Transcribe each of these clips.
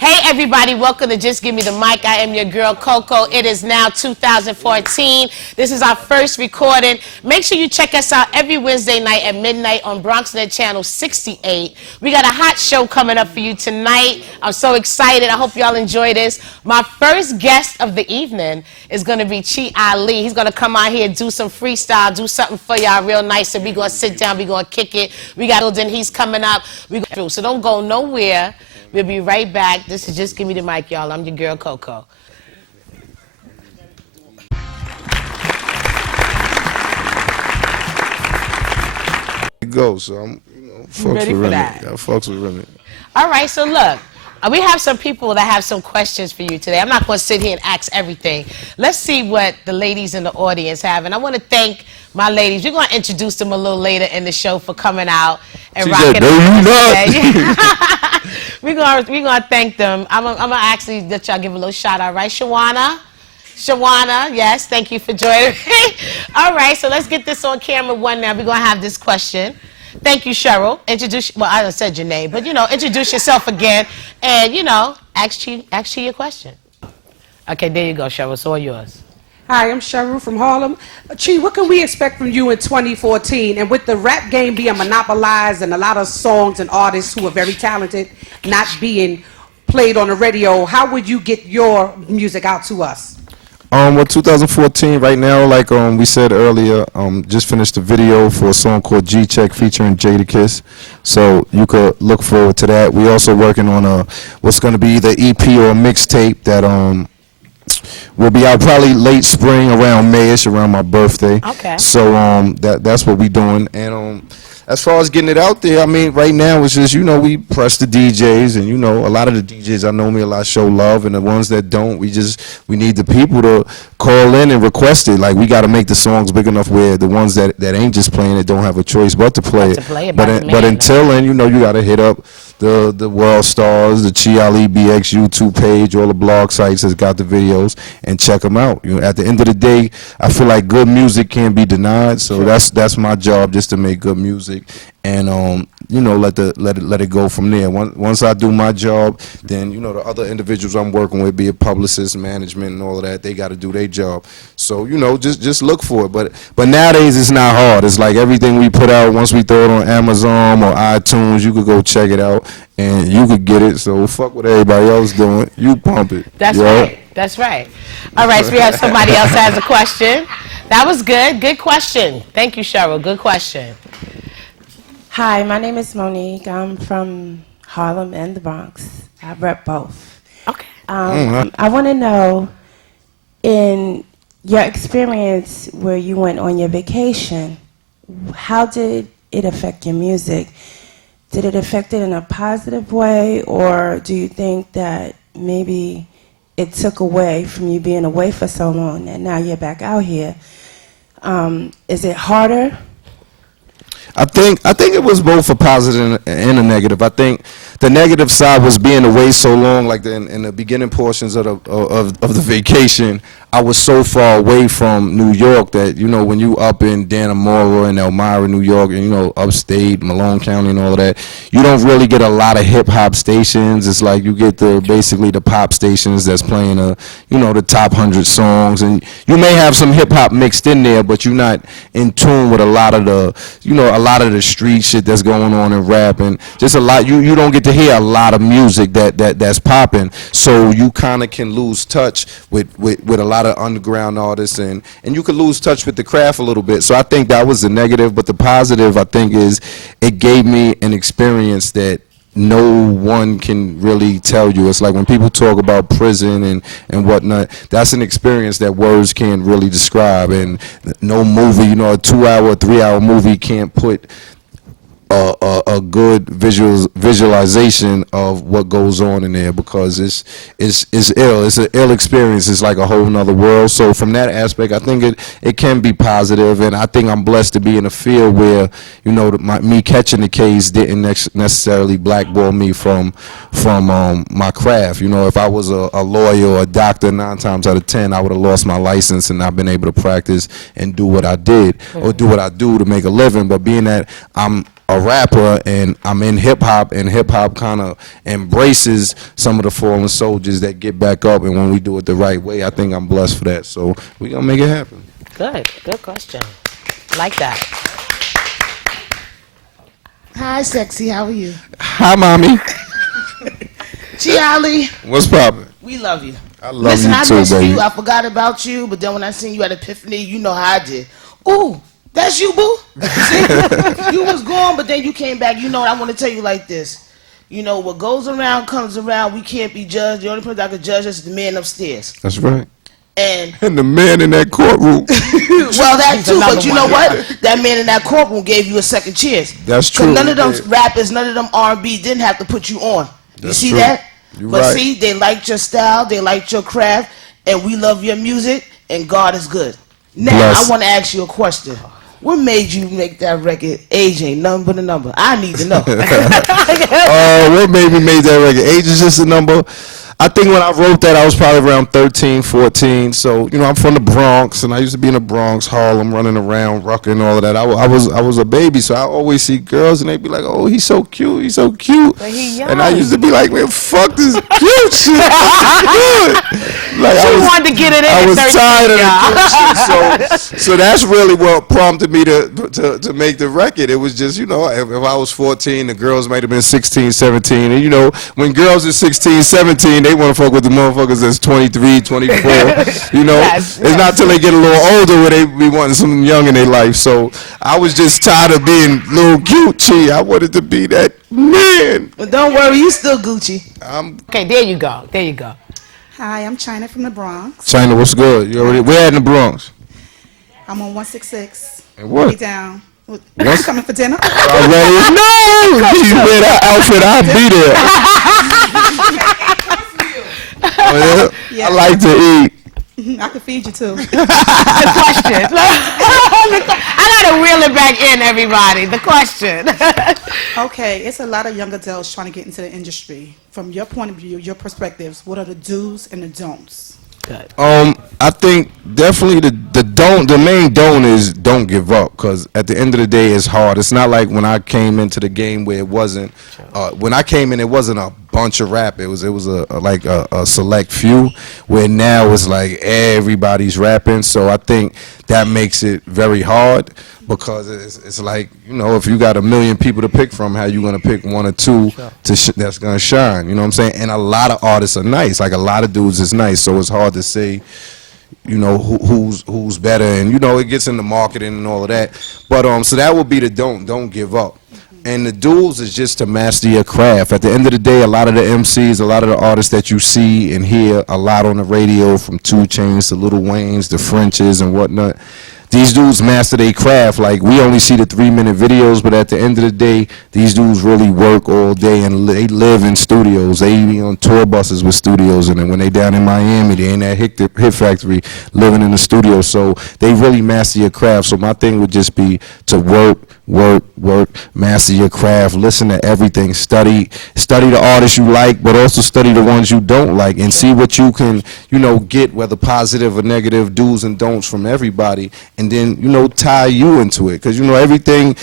Hey everybody, welcome to Just Give Me the Mic. I am your girl Coco. It is now 2014. This is our first recording. Make sure you check us out every Wednesday night at midnight on BronxNet Channel 68. We got a hot show coming up for you tonight. I'm so excited. I hope y'all enjoy this. My first guest of the evening is going to be Chi Ali. He's going to come out here, do some freestyle, do something for y'all real nice. And we're going to sit down, we're going to kick it. We got Hilden, he's coming up. So don't go nowhere. We'll be right back. This is Just Give Me the Mic, y'all. I'm your girl, Coco. It goes, so I'm, fucks ready with for Remy. that? Yeah, fucks with Remy. All right, so look. We have some people that have some questions for you today. I'm not going to sit here and ask everything. Let's see what the ladies in the audience have. And I want to thank my ladies. We're going to introduce them a little later in the show for coming out and rocking out. We're gonna thank them. I'm gonna actually let y'all give a little shout out, right? Shawana, yes, thank you for joining me. All right, so let's get this on camera one now. We're gonna have this question. Thank you, Cheryl. Well, I said your name, but introduce yourself again, and ask you your question. Okay, there you go, Cheryl. It's all yours. Hi, I'm Cheryl from Harlem. Chi, what can we expect from you in 2014? And with the rap game being monopolized and a lot of songs and artists who are very talented not being played on the radio, how would you get your music out to us? Well, 2014 right now, like we said earlier, just finished the video for a song called G-Check featuring Jadakiss. So you could look forward to that. We also working on what's going to be the EP or a mixtape that will be out probably late spring, around Mayish, around my birthday. Okay. So that's what we doing. And as far as getting it out there, I mean, right now it's just, we press the DJs, and a lot of the DJs I know me a lot show love, and the ones that don't, we need the people to call in and request it. Like, we got to make the songs big enough where the ones that ain't just playing it don't have a choice but to play it. But until then, you got to hit up the World Stars, the Chi Ali BX YouTube page, all the blog sites that's got the videos, and check them out. At the end of the day, I feel like good music can't be denied, so that's my job, just to make good music, and let it go from there. Once I do my job, then the other individuals I'm working with, be it publicists, management, and all of that, they got to do their job. So just look for it. But nowadays it's not hard. It's like everything we put out, once we throw it on Amazon or iTunes, you could go check it out and you could get it. So fuck what everybody else doing. You pump it. That's right. That's right. All right, so we have somebody else that has a question. That was good. Good question. Thank you, Cheryl. Good question. Hi, my name is Monique. I'm from Harlem and the Bronx. I rep both. Okay. I want to know, in your experience where you went on your vacation, how did it affect your music? Did it affect it in a positive way, or do you think that maybe it took away from you being away for so long and now you're back out here? Is it harder? I think it was both a positive and a negative. I think the negative side was being away so long, like in the beginning portions of the vacation, I was so far away from New York that, when you up in Dannemora and Elmira, New York, and, upstate, Malone County and all of that, you don't really get a lot of hip-hop stations. It's like you get basically the pop stations that's playing, the top 100 songs. And you may have some hip-hop mixed in there, but you're not in tune with a lot of the street shit that's going on in rap, and just a lot. You don't get to hear a lot of music that's popping, so you kind of can lose touch with a lot of underground artists, and you could lose touch with the craft a little bit. So I think that was the negative, but the positive, I think, is it gave me an experience that no one can really tell you. It's like when people talk about prison and whatnot, that's an experience that words can't really describe, and no movie, a 2-hour, 3-hour movie can't put a good visualization of what goes on in there, because it's ill. It's an ill experience. It's like a whole nother world. So from that aspect, I think it can be positive, and I think I'm blessed to be in a field where me catching the case didn't necessarily blackball me from my craft. If I was a lawyer or a doctor, 9 times out of 10 I would have lost my license and not been able to practice and do what I did or do what I do to make a living. But being that I'm a rapper and I'm in hip hop, and hip hop kind of embraces some of the fallen soldiers that get back up, and when we do it the right way, I think I'm blessed for that. So we gonna make it happen. Good question. Like that. Hi, sexy. How are you? Hi, mommy. Charlie, What's poppin'? we love you. I love Listen, you I too, missed baby. you. I forgot about you, but then when I seen you at Epiphany, you know how I did. Ooh, that's you, boo. See? You was gone, but then you came back. You know, I want to tell you like this. You know, what goes around comes around. We can't be judged. The only person that can judge us is the man upstairs. That's right. And And the man in that courtroom. well, that too. But you know one. what? That man in that courtroom gave you a second chance. That's 'Cause true. none of them Yeah. rappers, none of them R&B didn't have to put you on. You That's see true. that? You're But right. see, they liked your style, they liked your craft, and we love your music, and God is good. Now, Bless. I want to ask you a question. What made you make that record? Age ain't nothing but a number. I need to know. What made me make that record? Age is just a number. I think when I wrote that, I was probably around 13, 14. So, you know, I'm from the Bronx, and I used to be in the Bronx, Harlem, running around, rocking all of that. I was a baby, so I always see girls, and they be like, oh, he's so cute, he's so cute. But he And I young. used to be like, man, fuck this cute shit. Good. Like, She wanted to get it in I at was 13, tired of y'all. the cute shit. So that's really what prompted me to make the record. It was just, you know, if I was 14, the girls might have been 16, 17. And, you know, when girls are 16, 17, they want to fuck with the motherfuckers that's 23, 24. You know, Yes, it's not till they get a little older where they be wanting something young in their life. So I was just tired of being little cute. I wanted to be that man. But don't worry, you still Gucci. Okay, there you go. There you go. Hi, I'm China from the Bronx. China, what's good? You already? Where at in the Bronx? I'm on 166. And what? Be down. You What's- coming for dinner? Already? No! You wear that outfit, I'll be there. Oh, yeah? Yeah. I like to eat. I can feed you too. The question. I gotta reel it back in, everybody. The question. Okay, it's a lot of young adults trying to get into the industry. From your point of view, your perspectives, what are the do's and the don'ts? Good. I think definitely the main don't is don't give up, because at the end of the day it's hard. It's not like when I came into the game where it wasn't when I came in it wasn't a bunch of rap. It was a select few, where now it's like everybody's rapping. So I think that makes it very hard, because it's like, you know, if you got a million people to pick from, how you gonna pick one or two that's gonna shine? You know what I'm saying? And a lot of artists are nice. Like, a lot of dudes is nice. So it's hard to say, you know, who's better, and you know, it gets into marketing and all of that. But so that would be the don't give up. And the duels is just to master your craft. At the end of the day, a lot of the MCs, a lot of the artists that you see and hear a lot on the radio, from 2 Chainz to Lil Wayne's, the Frenches and whatnot, these dudes master their craft. Like, we only see the 3-minute videos, but at the end of the day, these dudes really work all day, and they live in studios. They be on tour buses with studios, and then when they down in Miami, they in that hit factory living in the studio. So they really master your craft. So my thing would just be to work, master your craft, listen to everything, study the artists you like, but also study the ones you don't like, and see what you can, you know, get, whether positive or negative, do's and don'ts from everybody, and then, you know, tie you into it. Because, you know, everything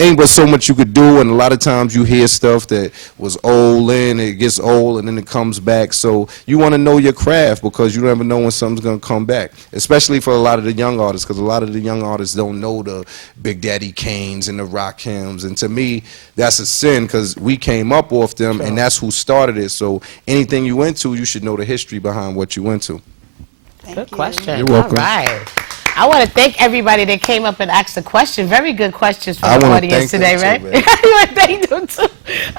ain't but so much you could do, and a lot of times you hear stuff that was old, and it gets old, and then it comes back. So you want to know your craft, because you never know when something's going to come back, especially for a lot of the young artists, because a lot of the young artists don't know the Big Daddy Kanes and the Rakims, and to me, that's a sin, because we came up off them, and that's who started it. So anything you went to, you should know the history behind what you went to. Thank Good you. question. You're welcome. All right. I want to thank everybody that came up and asked a question. Very good questions from I the wanna audience thank today, them right? too, man. You want to thank them too.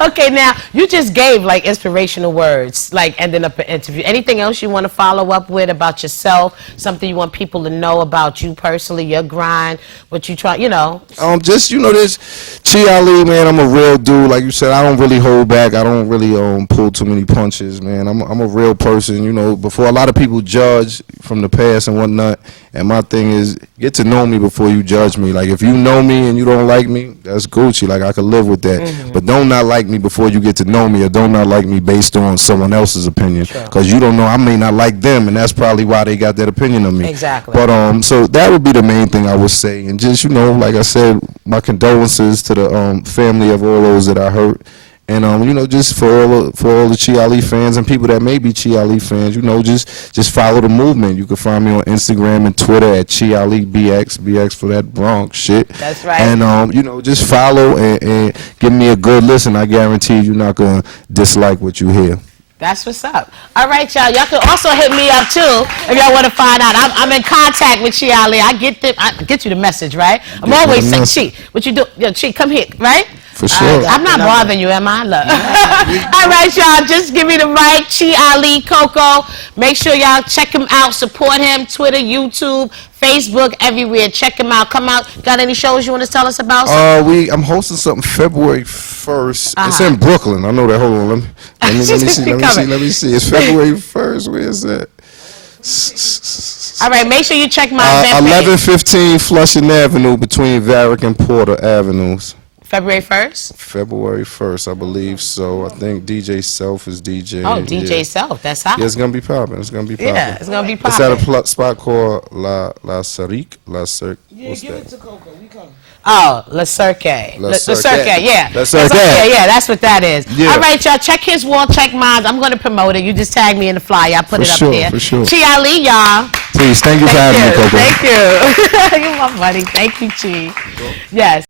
Okay, now you just gave like inspirational words, like ending up an interview. Anything else you want to follow up with about yourself? Something you want people to know about you personally, your grind, what you try, you know? Just, you know, this Chi Ali, man, I'm a real dude. Like you said, I don't really hold back. I don't really pull too many punches, man. I'm a real person, you know. Before, a lot of people judge from the past and whatnot, and my thing thing is get to know me before you judge me. Like if you know me and you don't like me, that's Gucci. Like I could live with that. But don't not like me before you get to know me, or don't not like me based on someone else's opinion. Because you don't know, I may not like them, and that's probably why they got that opinion of me. Exactly. But so that would be the main thing I would say. And just, you know, like I said, my condolences to the family of all those that I hurt. And you know, just for all the Chi Ali fans and people that may be Chi Ali fans, you know, just follow the movement. You can find me on Instagram and Twitter at Chi Ali BX for that Bronx shit. That's right. And you know, just follow and give me a good listen. I guarantee you're not gonna dislike what you hear. That's what's up. All right, y'all. Y'all can also hit me up too if y'all want to find out. I'm in contact with Chi Ali. I get you the message, right? I'm always saying, Chi, what you do? Yo, Chi, come here, right? For sure. I'm not bothering you, am I? Look. All right, y'all. Just give me the right. Chi Ali Coco. Make sure y'all check him out. Support him. Twitter, YouTube, Facebook, everywhere. Check him out. Come out. Got any shows you want to tell us about? I'm hosting something February 1st. It's in Brooklyn. I know that. Hold on. Let me see. It's February 1st. Where is that? All right, make sure you check my event page. 1115 Flushing Avenue between Varick and Porter Avenues. February 1st? February 1st, I believe so. I think DJ Self is DJ. Oh, DJ Self, that's hot. Yeah, it's going to be popping. It's going to be popping. Yeah, it's going to be It's popping. at a spot called La Cirque. Yeah, What's give that? it to Coco. We come. Oh, Le Cirque. Le Le Cirque. Cirque, yeah. Le Cirque. Yeah, that's what that is. Yeah. All right, y'all, check his wall, check mine. I'm going to promote it. You just tag me in the flyer. I put it up here. For sure. Chi Ali, y'all. Please, thank you for having me, Coco. Thank you. You're my buddy. Thank you, Chi. Yes.